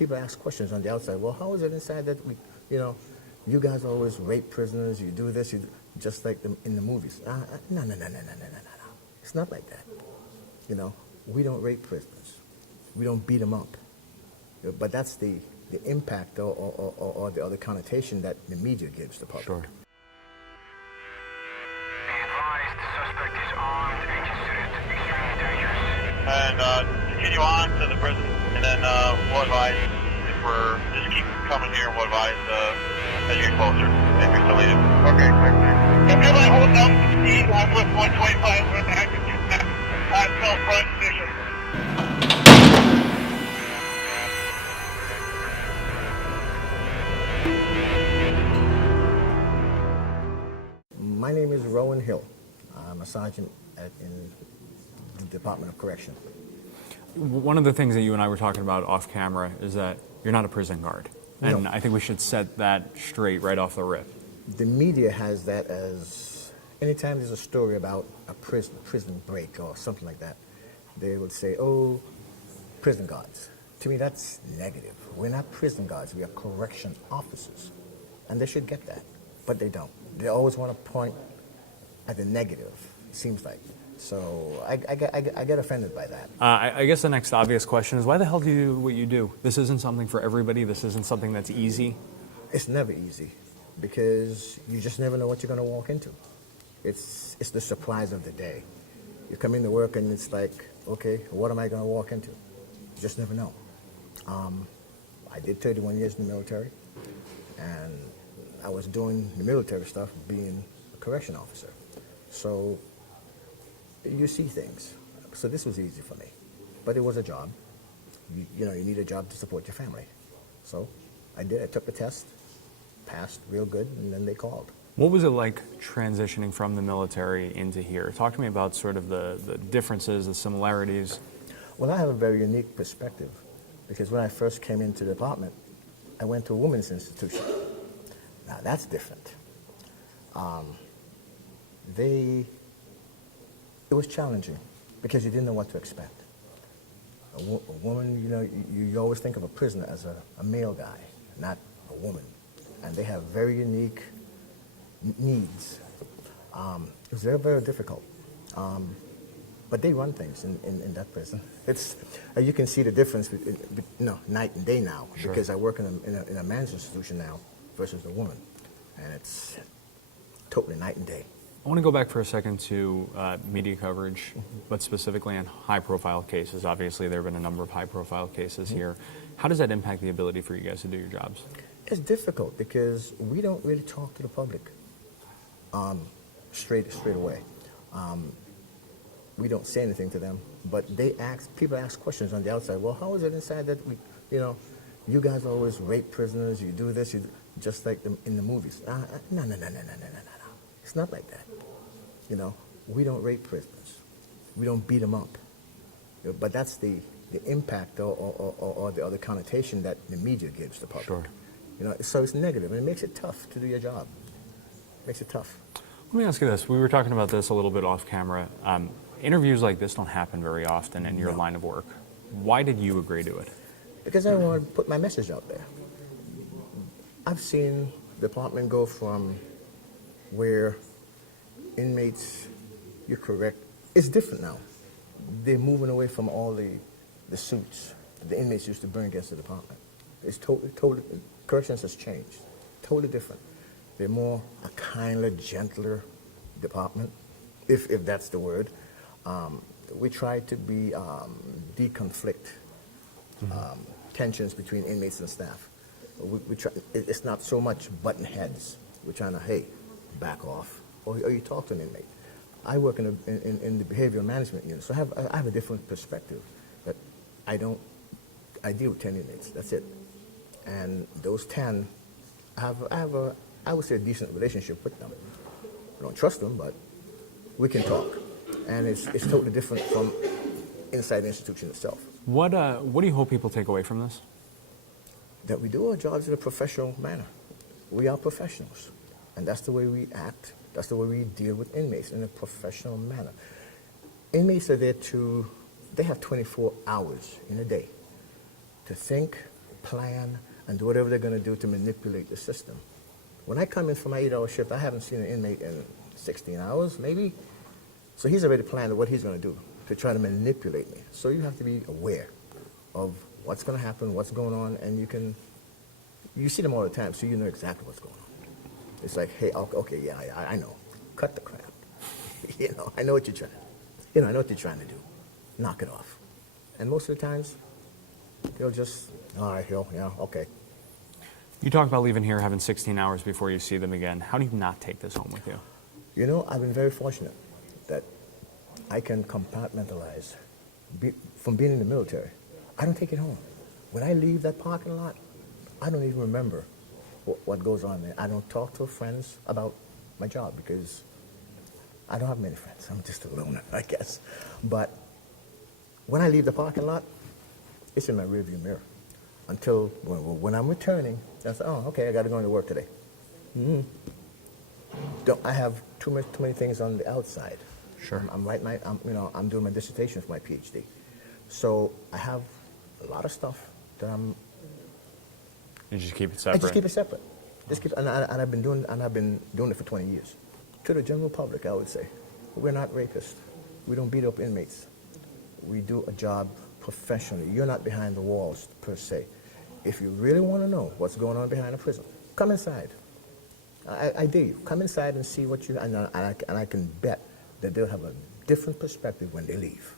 people ask questions on the outside. Well, how is it inside that we, you guys always rape prisoners, you do this, just like in the movies. No. It's not like that. We don't rape prisoners. We don't beat them up. But that's the impact or the other connotation that the media gives the public. Sure. Suspect is armed and considered extremely dangerous. And continue on to the prison, and then we'll advise if we're just keep coming here. We'll advise as you get closer if you're still needed. Okay, quick. If you're like holding up the speed, I'm with 125 with active until front position. My name is Rowan Hill. I'm a sergeant in the Department of Correction. One of the things that you and I were talking about off camera is that you're not a prison guard. And No. I think we should set that straight right off the rip. The media has that as, anytime there's a story about a prison break or something like that, they would say, oh, prison guards. To me, that's negative. We're not prison guards, we are correction officers. And they should get that, but they don't. They always want to point at the negative, it seems like. So I get offended by that. I guess the next obvious question is, why the hell do you do what you do? This isn't something for everybody. This isn't something that's easy. It's never easy because you just never know what you're going to walk into. It's the surprise of the day. You come into work and it's like, okay, what am I going to walk into? You just never know. I did 31 years in the military, and I was doing the military stuff, being a correction officer. So you see things. So this was easy for me, but it was a job. You need a job to support your family. So I did. I took the test, passed real good, and then they called. What was it like transitioning from the military into here? Talk to me about sort of the differences, the similarities. Well, I have a very unique perspective because when I first came into the department, I went to a women's institution. Now that's different. It was challenging because you didn't know what to expect. A woman, you always think of a prisoner as a male guy, not a woman. And they have very unique needs. It was very, very difficult. But they run things in that prison. You can see the difference night and day now. Sure. Because I work in a men's institution now versus the woman. And it's totally night and day. I want to go back for a second to media coverage, but specifically on high-profile cases. Obviously, there have been a number of high-profile cases here. How does that impact the ability for you guys to do your jobs? It's difficult because we don't really talk to the public straight away. We don't say anything to them, but people ask questions on the outside. Well, how is it inside that we, you guys always rape prisoners, you do this, just like in the movies. No. It's not like that. We don't rape prisoners. We don't beat them up. But that's the impact or the other connotation that the media gives the public. Sure. So it's negative, and it makes it tough to do your job. It makes it tough. Let me ask you this. We were talking about this a little bit off camera. Interviews like this don't happen very often in your line of work. Why did you agree to it? Because I want to put my message out there. I've seen the department go from where inmates, you're correct, it's different now. They're moving away from all the suits the inmates used to bring against the department. It's totally, corrections has changed, totally different. They're more a kinder, gentler department, if that's the word. We try to be deconflict tensions between inmates and staff. We try, it's not so much button heads. We're trying to, hey, back off, or you talk to an inmate. I work in the behavioral management unit, so I have a different perspective. That I deal with 10 inmates. That's it, and those 10, I would say a decent relationship with them. I don't trust them, but we can talk, and it's totally different from inside the institution itself. What do you hope people take away from this? That we do our jobs in a professional manner. We are professionals, and that's the way we act. That's the way we deal with inmates, in a professional manner. Inmates are there they have 24 hours in a day to think, plan and do whatever they're going to do to manipulate the system. When I come in for my 8-hour shift, I haven't seen an inmate in 16 hours, maybe. So he's already planned what he's going to do to try to manipulate me. So you have to be aware of what's going to happen, what's going on, and you see them all the time, so you know exactly what's going on. It's like, hey, okay, yeah, I know. Cut the crap. I know what you're trying. I know what you're trying to do. Knock it off. And most of the times, they'll just, all right, Hill, yeah, okay. You talk about leaving here having 16 hours before you see them again. How do you not take this home with you? I've been very fortunate that I can compartmentalize from being in the military. I don't take it home. When I leave that parking lot, I don't even remember what goes on there. I don't talk to friends about my job because I don't have many friends. I'm just a loner, I guess. But when I leave the parking lot, it's in my rearview mirror. Until when I'm returning, I say, oh, okay, I got to go into work today. I have too many things on the outside. Sure. I'm doing my dissertation for my PhD. So I have a lot of stuff that You just keep it I separate? just keep it separate. And I've been doing it for 20 years. To the general public, I would say, we're not rapists. We don't beat up inmates. We do a job professionally. You're not behind the walls, per se. If you really want to know what's going on behind a prison, come inside. I dare you. Come inside and see what and I can bet that they'll have a different perspective when they leave.